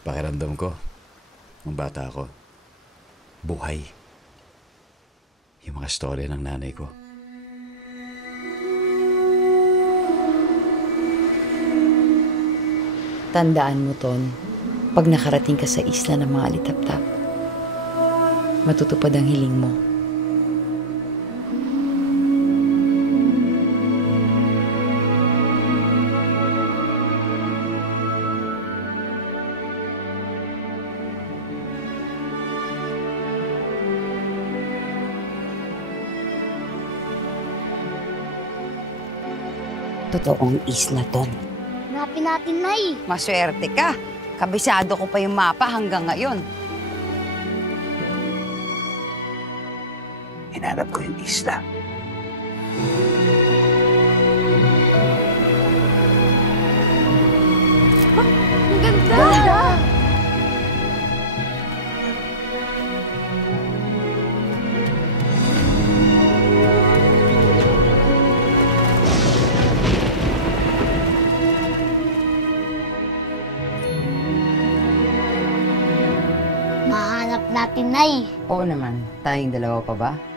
Pakiramdam ko, nung bata ako, buhay. Yung mga storya ng nanay ko. Tandaan mo, Ton, pag nakarating ka sa isla ng mga alitaptap, matutupad ang hiling mo. Totoong isla, Ton. Hanapin natin, Nay. Maswerte ka. Kabisado ko pa yung mapa hanggang ngayon. Hinanap ko yung isla. Ang ganda! Mahanap natin, Nay. Oo naman. Tayong dalawa pa ba?